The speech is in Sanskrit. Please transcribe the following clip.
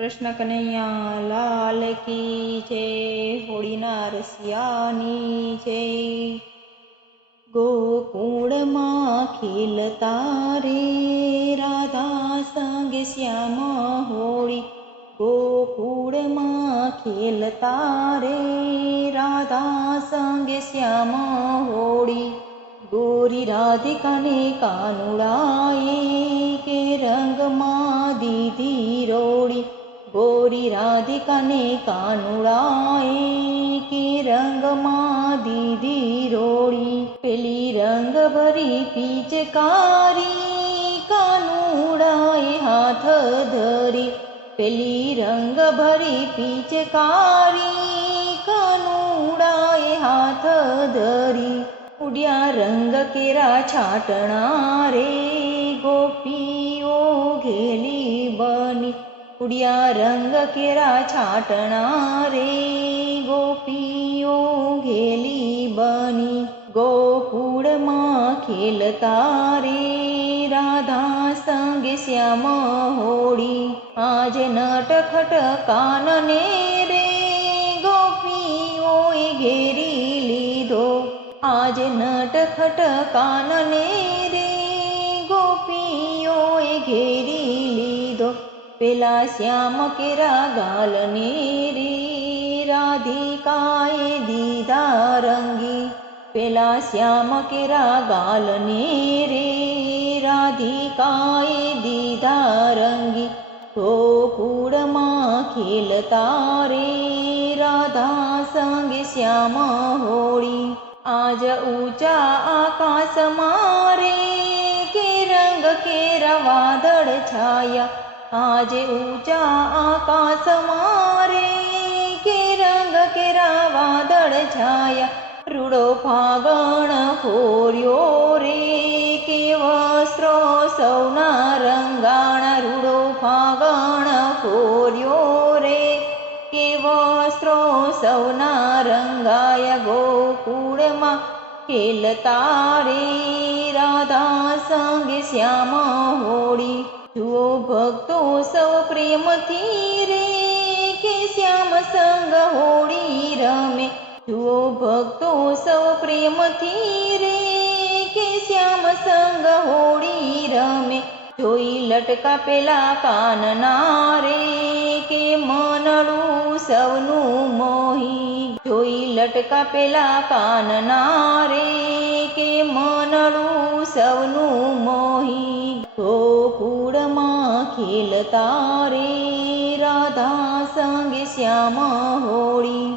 કૃષ્ણ કનૈયા લાલ કી છે હોળીના રસિયાની છે ગોકુળમાં ખીલતા રે રાધા સંગ શ્યામ હોળી. ગોકુળમાં ખીલતા રે રાધા સંગ શ્યામ હોળી. ગોરી રાધિકાને કાનુડાએ કે રંગમાં દીધી રોડી गोरि रा कानि कानुडाय के रङ्गी दीरो पेलि रङ्ग भ पिच कारी कानूडाय ह पेली रङ्ग भ पिच कारी कानूडाय ह ध्या रङ्गरा छाटण रे गोपि गेलि ब ઉડ્યા રંગ કેરા છાટણા રે ગોપીઓ ઘેલી બની ગોકુળમાં ખેલતા રે રાધા સંગ શ્યામ હોળી આજ નટખટ કાનને રે ગોપીઓએ ઘેરી લીધો આજ નટખટ કાનને રે ગોપીઓએ ઘેરી પેલા શ્યામ કેરા ગાલને રે રાધિકાએ દીધા રંગી પેલા શ્યામ કેરા ગાલને રે રાધિકાએ દીધા રંગી ગોકુળમાં ખેલતા રે રાધા સંગે શ્યામ હોળી આજ ઊંચા આકાશમાં રે કે રંગ કેરા વાદળ છાયા આજે ઊંચા આકાશમાં રે કે રંગ કેરા વાદળ છાયા રૂડો ફાગણ ફોર્યો રે કે વસ્ત્રો સૌના રંગાણા રૂડો ફાગણ ફોર્યો રે કે વસ્ત્રો સૌના રંગાયા ગોકુળમાં ખેલતા રે રાધા સંગે શ્યામ હોળી જુઓ ભક્તો સૌ પ્રેમથી રે કે શ્યામ સંગ હોળી રમે. જુઓ ભક્તો સૌ પ્રેમથી રે કે શ્યામ સંગ હોળી રમે. જોઈ લટકા પેલા કાનના રે કે મનડું સૌનું મોહી. જોઈ લટકા પેલા કાનના રે કે મનડું સૌનું મોહી. खेलता रे राधा सङ्गिष्यामा होळी।